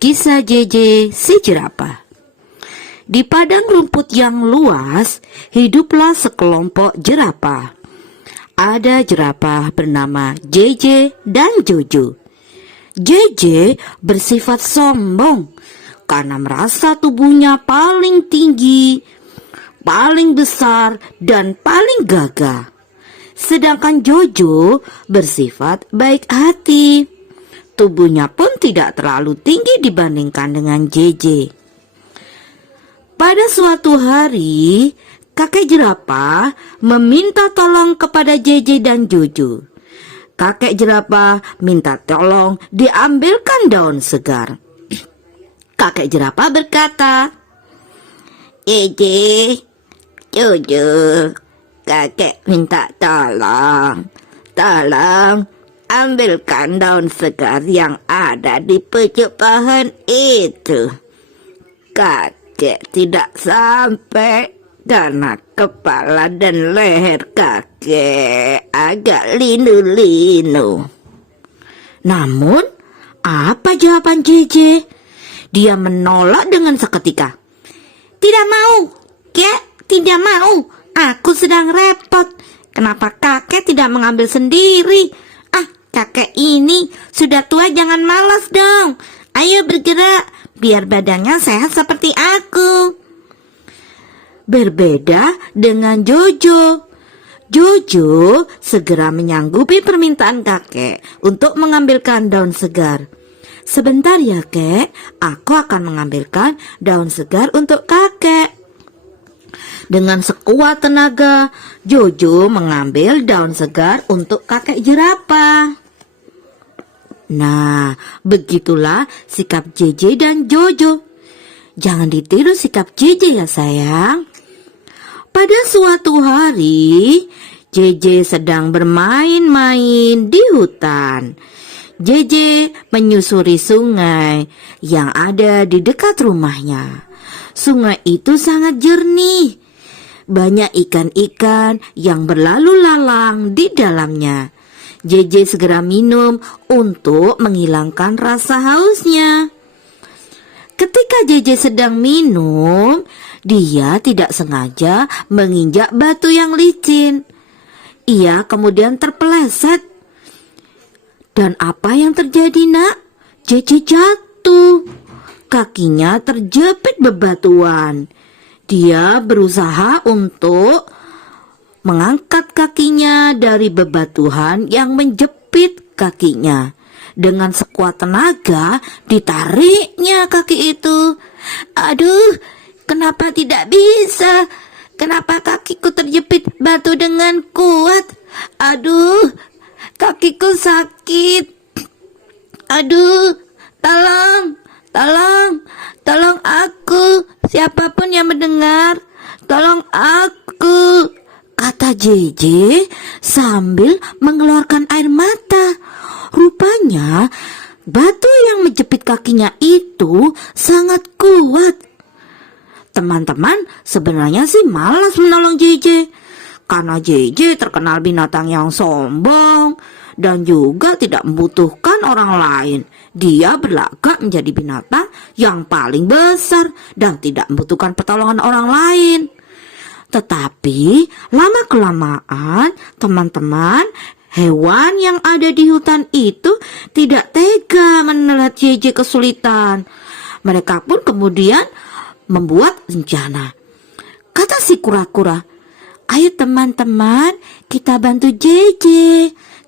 Kisah JJ si jerapah. Di padang rumput yang luas, hiduplah sekelompok jerapah. Ada jerapah bernama JJ dan Jojo. JJ bersifat sombong karena merasa tubuhnya paling tinggi, paling besar, dan paling gagah. Sedangkan Jojo bersifat baik hati. Tubuhnya pun tidak terlalu tinggi dibandingkan dengan JJ. Pada suatu hari, kakek jerapah meminta tolong kepada JJ dan Jojo. Kakek jerapah minta tolong diambilkan daun segar. Kakek jerapah berkata, JJ, Jojo, kakek minta tolong ambilkan daun segar yang ada di pucuk pohon itu. Kakek tidak sampai karena kepala dan leher kakek agak linu-linu. Namun, apa jawaban JJ? Dia menolak dengan seketika. Tidak mau, kek, tidak mau. Aku sedang repot. Kenapa kakek tidak mengambil sendiri? Kakek ini sudah tua, jangan malas dong. Ayo bergerak, biar badannya sehat seperti aku. Berbeda dengan Jojo. Jojo segera menyanggupi permintaan kakek untuk mengambilkan daun segar. Sebentar ya kek, aku akan mengambilkan daun segar untuk kakek. Dengan sekuat tenaga, Jojo mengambil daun segar untuk kakek jerapah. Nah, begitulah sikap JJ dan Jojo. Jangan ditiru sikap JJ ya sayang. Pada suatu hari, JJ sedang bermain-main di hutan. JJ menyusuri sungai yang ada di dekat rumahnya. Sungai itu sangat jernih. Banyak ikan-ikan yang berlalu lalang di dalamnya. JJ segera minum untuk menghilangkan rasa hausnya. Ketika JJ sedang minum, dia tidak sengaja menginjak batu yang licin. Ia kemudian terpeleset. Dan apa yang terjadi, nak? JJ jatuh. Kakinya terjepit bebatuan. Dia berusaha untuk mengangkat kakinya dari bebatuan yang menjepit kakinya. Dengan sekuat tenaga ditariknya kaki itu. Aduh, kenapa tidak bisa? Kenapa kakiku terjepit batu dengan kuat? Aduh, kakiku sakit. Aduh, tolong aku. Siapapun yang mendengar, tolong aku, kata JJ sambil mengeluarkan air mata. Rupanya batu yang menjepit kakinya itu sangat kuat. Teman-teman sebenarnya sih malas menolong JJ, karena JJ terkenal binatang yang sombong dan juga tidak membutuhkan orang lain. Dia berlagak menjadi binatang yang paling besar dan tidak membutuhkan pertolongan orang lain. Tetapi lama-kelamaan teman-teman, hewan yang ada di hutan itu tidak tega melihat JJ kesulitan. Mereka pun kemudian membuat rencana. Kata si kura-kura, ayo teman-teman, kita bantu JJ.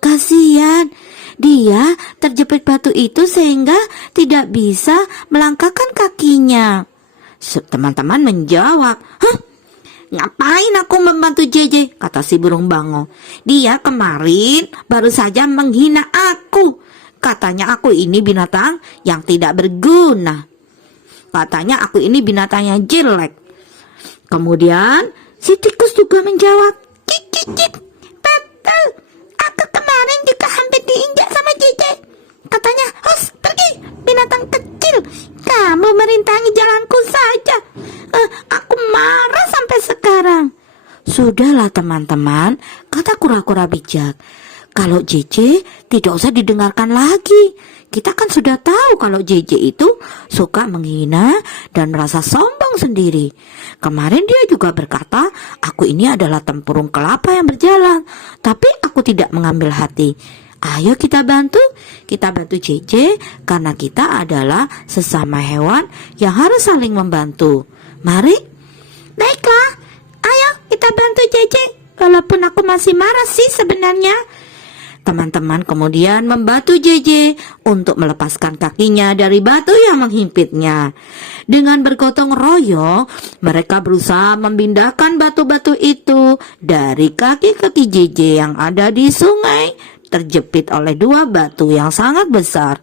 Kasihan, dia terjepit batu itu sehingga tidak bisa melangkahkan kakinya. Teman-teman menjawab, hah? Ngapain aku membantu JJ? Kata si burung bango. Dia kemarin baru saja menghina aku. Katanya aku ini binatang yang tidak berguna. Katanya aku ini binatang yang jelek. Kemudian si tikus juga menjawab, cip, betul. Aku kemarin juga hampir diinjak sama JJ. Katanya, hus, pergi, binatang kecil. Kamu merintangi jalanku saja. Aku marah sampai sekarang. Sudahlah teman-teman, kata kura-kura bijak. Kalau JJ tidak usah didengarkan lagi. Kita kan sudah tahu kalau JJ itu suka menghina dan merasa sombong sendiri. Kemarin dia juga berkata, aku ini adalah tempurung kelapa yang berjalan, tapi aku tidak mengambil hati. Ayo kita bantu JJ karena kita adalah sesama hewan yang harus saling membantu. Mari. Baiklah, ayo kita bantu JJ. Walaupun aku masih marah sih sebenarnya. Teman-teman kemudian membantu JJ untuk melepaskan kakinya dari batu yang menghimpitnya. Dengan bergotong royong, mereka berusaha memindahkan batu-batu itu dari kaki-kaki JJ yang ada di sungai, terjepit oleh dua batu yang sangat besar.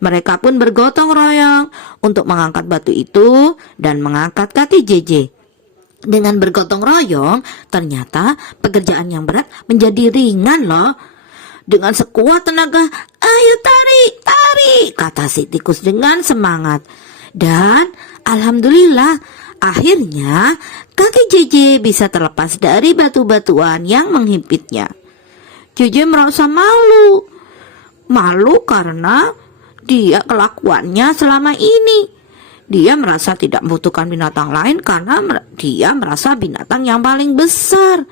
Mereka pun bergotong royong untuk mengangkat batu itu dan mengangkat kaki JJ. Dengan bergotong royong, ternyata pekerjaan yang berat menjadi ringan loh. Dengan sekuat tenaga, ayo tarik, kata si tikus dengan semangat. Dan alhamdulillah, akhirnya kaki JJ bisa terlepas dari batu-batuan yang menghimpitnya. JJ merasa malu karena dia kelakuannya selama ini. Dia merasa tidak membutuhkan binatang lain karena dia merasa binatang yang paling besar.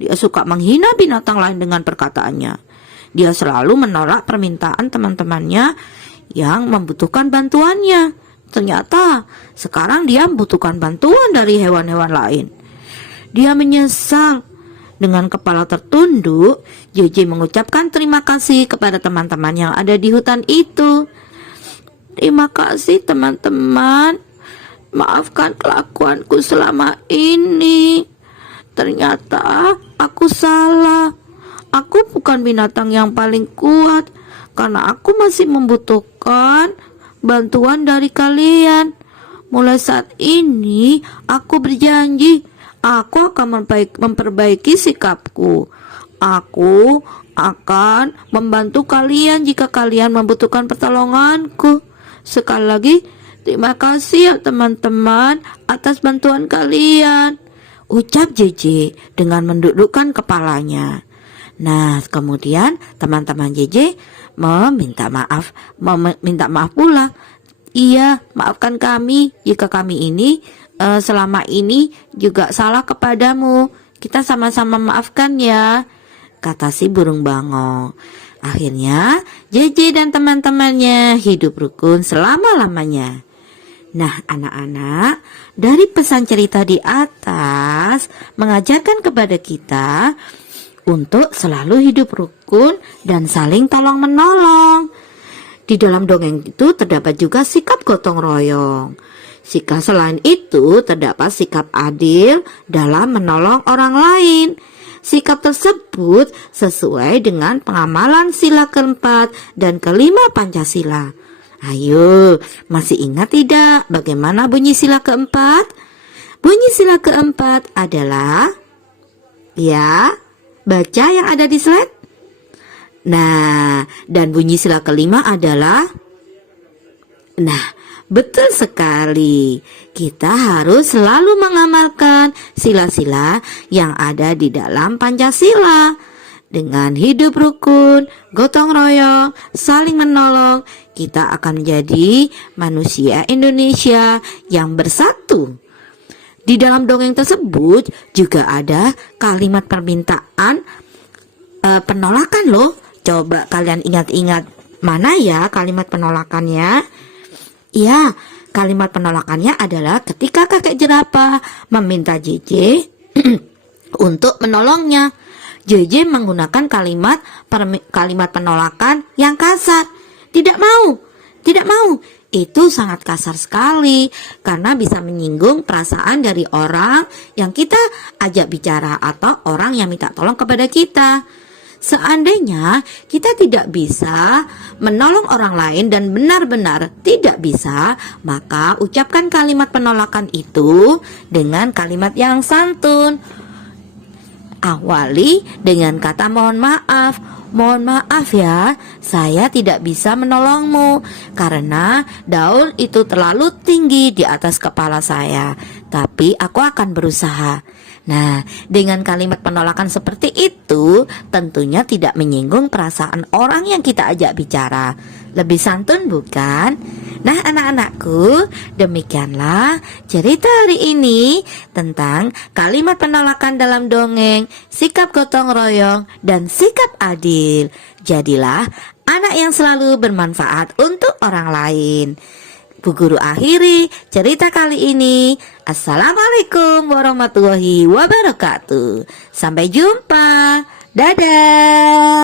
Dia suka menghina binatang lain dengan perkataannya. Dia selalu menolak permintaan teman-temannya yang membutuhkan bantuannya. Ternyata sekarang dia membutuhkan bantuan dari hewan-hewan lain. Dia menyesal. Dengan kepala tertunduk, JJ mengucapkan terima kasih kepada teman-teman yang ada di hutan itu. Terima kasih teman-teman. Maafkan kelakuanku selama ini. Ternyata aku salah. Aku bukan binatang yang paling kuat karena aku masih membutuhkan bantuan dari kalian. Mulai saat ini aku berjanji aku akan memperbaiki sikapku. Aku akan membantu kalian jika kalian membutuhkan pertolonganku. Sekali lagi terima kasih ya teman-teman atas bantuan kalian, ucap JJ dengan mendudukkan kepalanya. Nah, kemudian teman-teman JJ meminta maaf pula. Iya, maafkan kami jika kami ini selama ini juga salah kepadamu. Kita sama-sama maafkan ya, kata si burung bangau. Akhirnya JJ dan teman-temannya hidup rukun selama-lamanya. Nah, anak-anak, dari pesan cerita di atas mengajarkan kepada kita untuk selalu hidup rukun dan saling tolong-menolong. Di dalam dongeng itu terdapat juga sikap gotong royong. Sikap selain itu terdapat sikap adil dalam menolong orang lain. Sikap tersebut sesuai dengan pengamalan sila keempat dan kelima Pancasila. Ayo, masih ingat tidak bagaimana bunyi sila keempat? Bunyi sila keempat adalah, ya, baca yang ada di slide. Nah, dan bunyi sila kelima adalah, nah, betul sekali. Kita harus selalu mengamalkan sila-sila yang ada di dalam Pancasila. Dengan hidup rukun, gotong royong, saling menolong, kita akan menjadi manusia Indonesia yang bersatu. Di dalam dongeng tersebut juga ada kalimat permintaan penolakan loh. Coba kalian ingat-ingat, mana ya kalimat penolakannya? Ya, kalimat penolakannya adalah ketika kakek jerapah meminta JJ untuk menolongnya. JJ menggunakan kalimat penolakan yang kasar. Tidak mau. Itu sangat kasar sekali karena bisa menyinggung perasaan dari orang yang kita ajak bicara atau orang yang minta tolong kepada kita. Seandainya kita tidak bisa menolong orang lain dan benar-benar tidak bisa, maka ucapkan kalimat penolakan itu dengan kalimat yang santun. Awali dengan kata mohon maaf. Mohon maaf ya, saya tidak bisa menolongmu karena daun itu terlalu tinggi di atas kepala saya. Tapi aku akan berusaha. Nah, dengan kalimat penolakan seperti itu, tentunya tidak menyinggung perasaan orang yang kita ajak bicara. Lebih santun bukan? Nah, anak-anakku, demikianlah cerita hari ini tentang kalimat penolakan dalam dongeng, sikap gotong royong, dan sikap adil. Jadilah anak yang selalu bermanfaat untuk orang lain. Bu Guru akhiri cerita kali ini. Assalamualaikum warahmatullahi wabarakatuh. Sampai jumpa. Dadah.